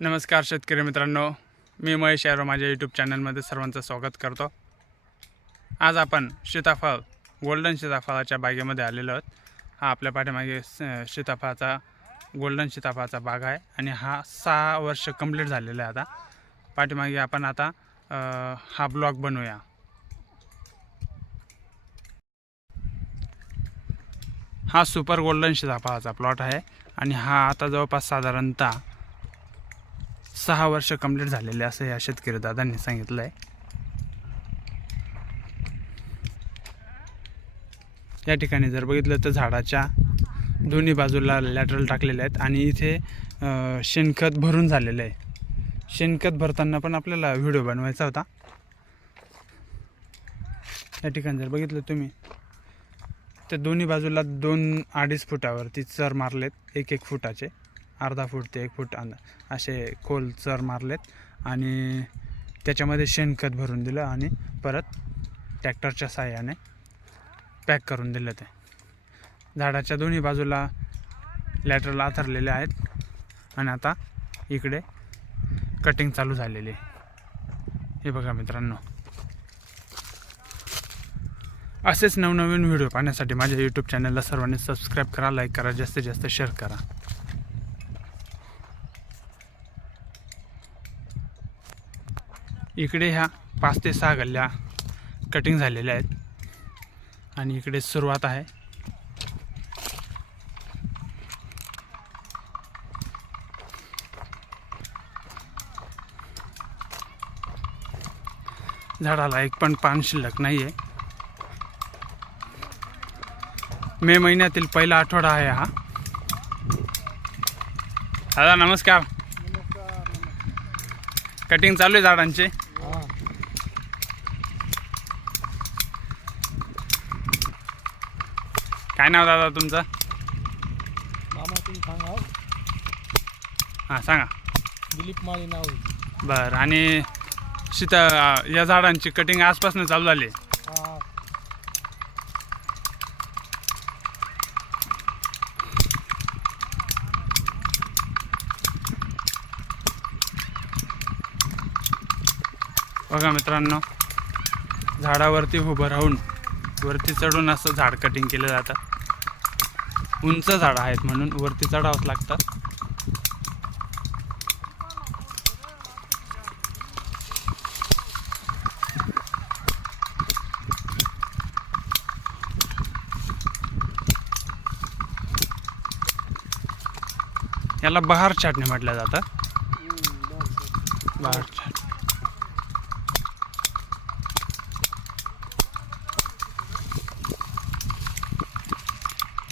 नमस्कार शेतकरी मित्रांनो मी महेश यारो माझ्या यूट्यूब चॅनलमध्ये सर्वांचं स्वागत करतो. आज आपण सीताफळ गोल्डन सीताफळाच्या बागेमध्ये आलेलो आहोत. हा आपल्या पाठीमागे स- सीताफळाचा गोल्डन सीताफळाचा बाग आहे आणि हा सहा वर्ष कंप्लीट झालेला आहे आता. पाठीमागे आपण आता हा ब्लॉग बनवूया. हा सुपर गोल्डन सीताफळाचा प्लॉट आहे आणि हा आता जवळपास साधारणतः सहा वर्ष कंप्लीट झालेले असं या शेतकरी दादांनी सांगितलं आहे या ठिकाणी जर बघितलं तर झाडाच्या दोन्ही बाजूला लॅटरल टाकलेले आहेत आणि इथे शेणखत भरून झालेलं आहे. शेणखत भरताना पण आपल्याला व्हिडिओ बनवायचा होता. या ठिकाणी जर बघितलं तुम्ही तर दोन्ही बाजूला दोन अडीच फुटावरती चर मारलेत एक एक फुटाचे. अर्धा फूट ते एक फूट असे खोल चर मारलेत. आणि त्याच्यामध्ये शेणखत भरून दिलं आणि परत ट्रॅक्टरच्या साह्याने पॅक करून दिलं ते. झाडाच्या दोन्ही बाजूला लॅटरला आथरलेले आहेत. आणि आता इकडे कटिंग चालू झालेली आहे. हे बघा मित्रांनो. असेच नवनवीन व्हिडिओ पाहण्यासाठी माझ्या यूट्यूब चॅनलला सर्वांनी सबस्क्राईब करा लाईक करा जास्तीत जास्त शेअर करा. इकडे ह्या पाच ते सहा गल्ल्या कटिंग झालेल्या आहेत. आणि इकडे सुरुवात आहे. झाडाला एक पण पान शिल्लक नाही आहे मे महिन्यातील पहिला आठवडा आहे हा. दादा नमस्कार. कटिंग चालू आहे झाडांचे? काय नाव दादा तुमचं? सांगा. हां सांगा. दिलीप माळी नाव. बरं आणि सीता या झाडांची कटिंग आजपासून चालू झाली. बघा मित्रांनो झाडावरती उभं राहून वरती चढून असं झाड कटिंग केलं जातं. उंच झाडं आहेत म्हणून वरती चढावंच लागतं. याला बहार छाटणी म्हटलं जातं. बहार छाट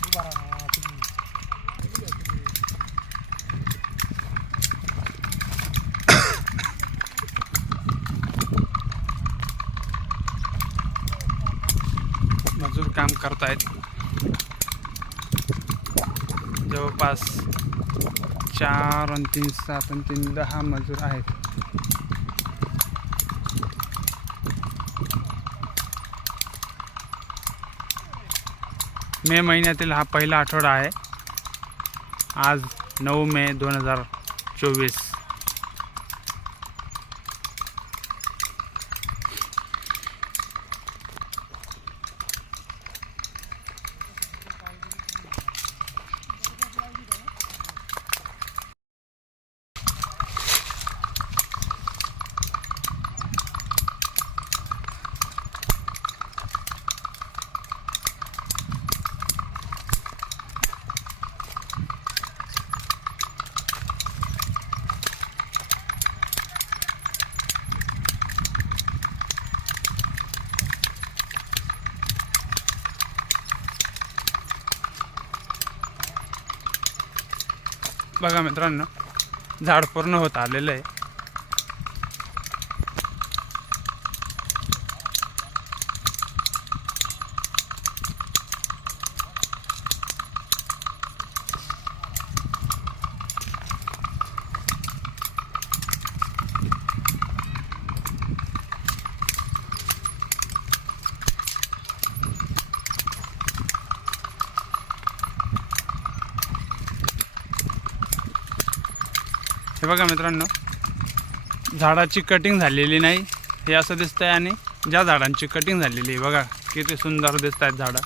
उभा राहा ना, तुम्ही. मजूर काम करतायत. जवळपास चार आणि तीन सात आणि तीन दहा मजूर आहेत. मे महिन्यातील हा पहिला आठवडा आहे. आज नऊ मे दोन हजार चोवीस. बघा मित्रांनो झाड पूर्ण होत आलेलं आहे. हे बघा मित्रांनो झाडाची कटिंग झालेली नाही. हे असं दिसतंय आणि ज्या झाडांची कटिंग झालेली आहे बघा किती सुंदर दिसत आहेत झाडं.